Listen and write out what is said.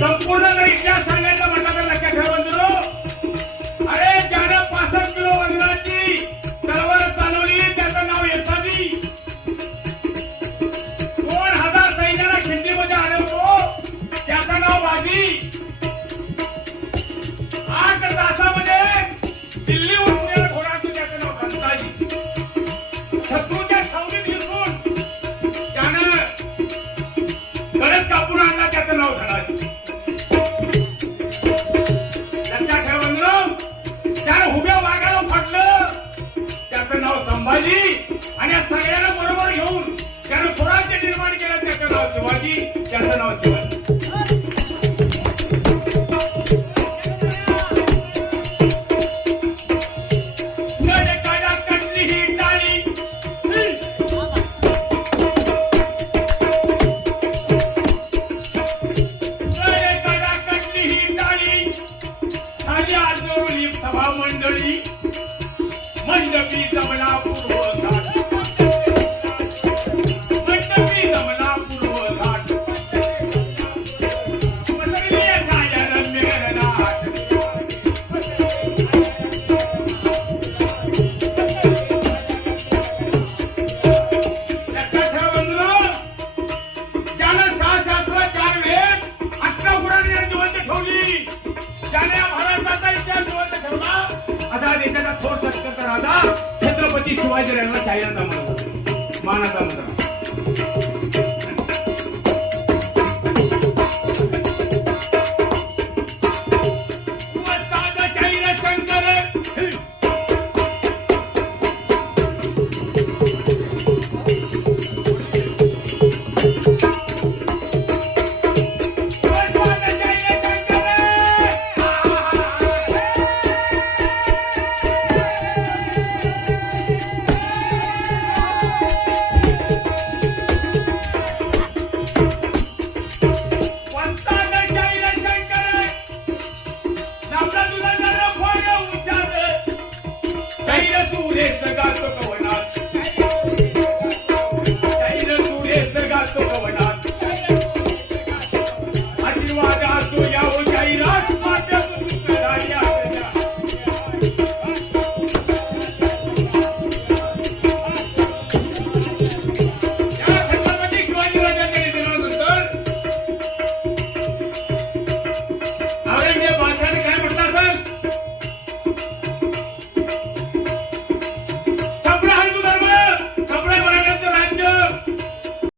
संपूर्ण जर इतिहास सांगायचा म्हटलं तर लक्षात ठेवा बंधूंनो, अरे ज्यानं 65 किलो वजनाची तलवार चालवली त्याचं नाव येसाजी. 2000 सैन्याला खिंडीमध्ये हरवतो त्याचं नाव बाजी. 8 तासामध्ये दिल्ली उठलेला घोडा त्याचं नाव संताजी. शत्रूच्या सावलीत घुसून त्यानं गळत कापून आणला त्याचं नाव धनाजी. लक्षात ठेवा बंधूंनो, त्यानं उभ्या वाघाला फाडलं त्याचं नाव संभाजी. आणि या सगळ्यांना बरोबर घेऊन त्यानं स्वराज्य निर्माण केलं त्याचं नाव शिवाजी. त्याचं नाव शिवाजी. सभा मंडळी मंडपी जमला पूर्व घाट. मंडपी जमला पूर्व घाट. पसरली छाया रम्य घनदाट. लक्षात ठेवा बंधूंनो, ज्यानं 6 शास्त्र 4 वेद 18 पुराणे जिवंत ठेवली, ज्याने महाराष्ट्राचा इतिहास जिवंत ठेवला असा देशाचा थोर सत्कार राजा छत्रपती शिवाजी राजांना शाहिरांचा मानाचा मुद्रा. गातो कवनात